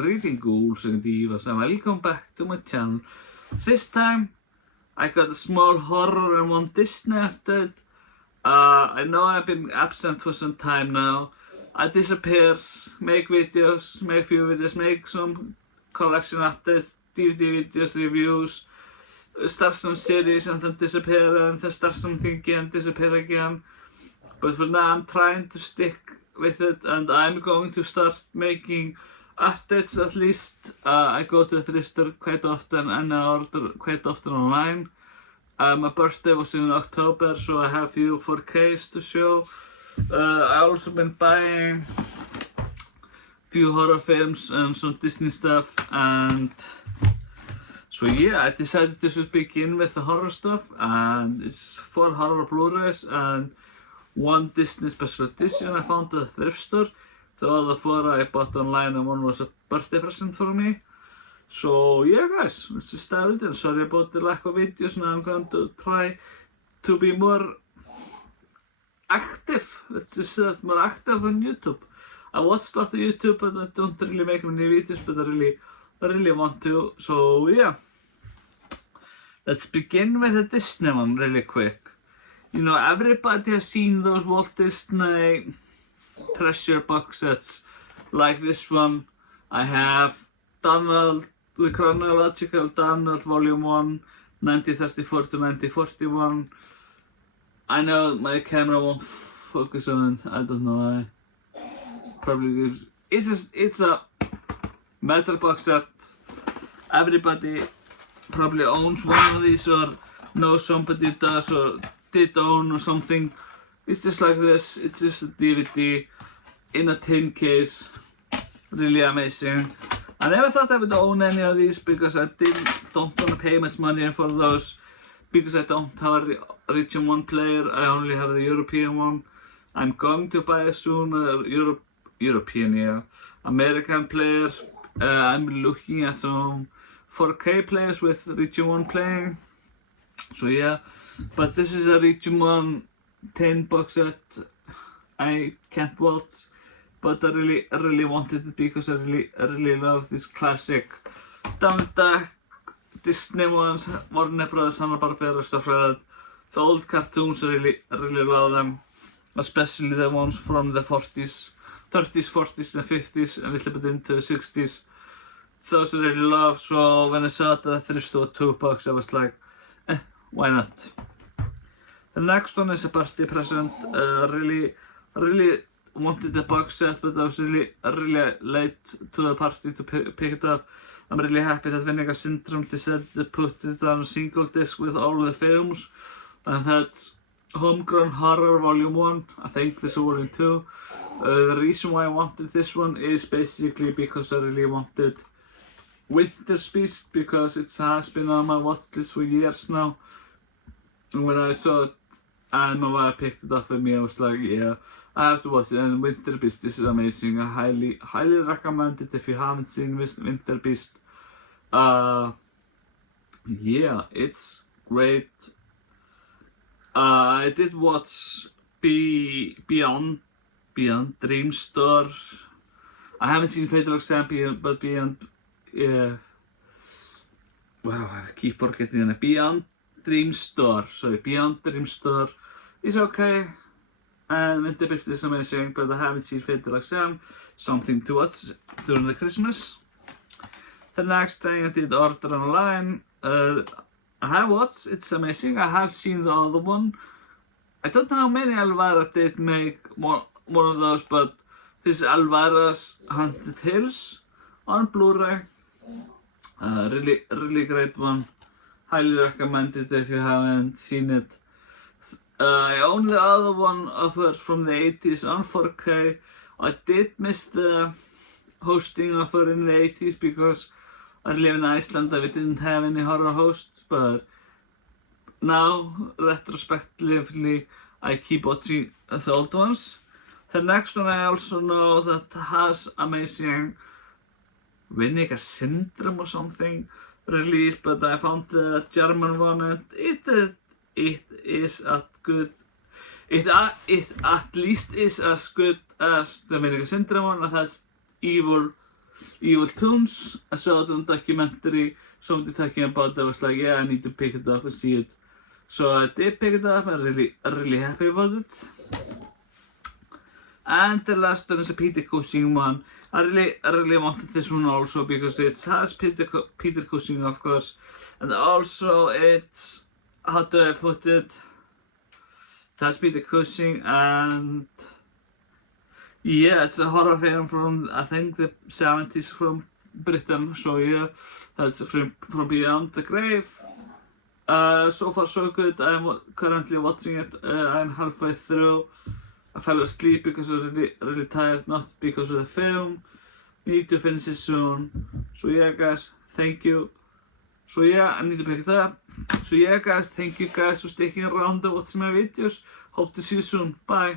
Greeting ghouls and divas and welcome back to my channel. This time I got a small horror and one Disney update. I know I've been absent for some time now. I disappear, make videos, make few videos, make some collection updates, DVD videos, reviews, start some series and then disappear and then start something again, disappear again. But for now I'm trying to stick with it and I'm going to start making updates at least. I go to the thrift store quite often and I order quite often online. My birthday was in October, so I have few 4Ks to show. I also been buying few horror films and some Disney stuff, and so yeah, I decided to just begin with the horror stuff, and it's 4 horror Blu-rays and 1 Disney special edition I found at the thrift store. The other 4 I bought online and 1 was a birthday present for me. So yeah guys, let's just start with it. Sorry about the lack of videos. Now I'm going to try to be more active. Let's just say more active on YouTube. I watched a lot of YouTube but I don't really make many videos, but I really want to. So yeah, let's begin with the Disney one really quick. You know, everybody has seen those Walt Disney treasure box sets like this one. I have Donald, the chronological Donald Volume 1, 1934 to 1941. I know my camera won't focus on it, I don't know why. Probably it's a metal box set. Everybody probably owns one of these or knows somebody does or did own or something. It's just like this, it's just a DVD in a tin case. Really amazing. I never thought I would own any of these because I don't want to pay much money for those, because I don't have a Region 1 player. I only have the European one. I'm going to buy soon a European, American player. I'm looking at some 4K players with Region 1 playing. So yeah, but this is a Region 1 10 box set. I can't watch, but I really wanted it because I really love this classic Donald Duck, Disney ones, Warner Brothers, Hanna-Barbera, stuff like that. The old cartoons, I really love them, especially the ones from the 40s, 30s, 40s and 50s and a little bit into the 60s. Those I really love, so when I saw it at the thrift store 2 bucks, I was like, why not? The next one is a birthday present. Really wanted the box set, but I was really late to the party to pick it up. I'm really happy that Vinegar Syndrome decided to put it on a single disc with all the films, and that's Homegrown Horror Volume 1. I think this is Volume 2. The reason why I wanted this one is basically because I really wanted Winter's Beast, because it has been on my watch list for years now. And when I saw it and my wife picked it up with me, I was like, yeah, I have to watch it. And Winter Beast, this is amazing. I highly recommend it if you haven't seen Winter Beast. Yeah, it's great. I did watch Beyond Dream Store. I haven't seen Fatal Exam, but Beyond, yeah. Wow, I keep forgetting it. Beyond Dream Store is okay. And Winter Beast is amazing, but I haven't seen Fatal Exam. Something to watch during the Christmas. The next thing I did order online. I have watched, it's amazing. I have seen the other one. I don't know how many Elvira did make one of those, but this is Elvira's Haunted Hills on Blu-ray. Really great one. Highly recommend it if you haven't seen it. I own the other one of hers from the 80s on 4K. I did miss the hosting of her in the 80s because I live in Iceland and we didn't have any horror hosts, but now, retrospectively, I keep watching the old ones. The next one I also know that has amazing Vinegar Syndrome or something released, but I found the German one and it is it at least is as good as the Vinegar Syndrome one, and that's Evil Evil Toons. I saw it on a documentary, somebody talking about it. I was like, yeah, I need to pick it up and see it. So I did pick it up. I'm really happy about it. And the last one is a Peter Cushing one. I really wanted this one also because it has Peter Cushing, of course, and also it's, how do I put it? It has Peter Cushing, and yeah, it's a horror film from, I think, the 70s from Britain. So yeah, that's from Beyond the Grave. So far so good. I'm currently watching it. I'm halfway through. I fell asleep because I was really tired, not because of the film. We need to finish it soon. So yeah guys, thank you. So yeah, I need to pick it up. So yeah guys, thank you guys for sticking around and watching my videos. Hope to see you soon. Bye.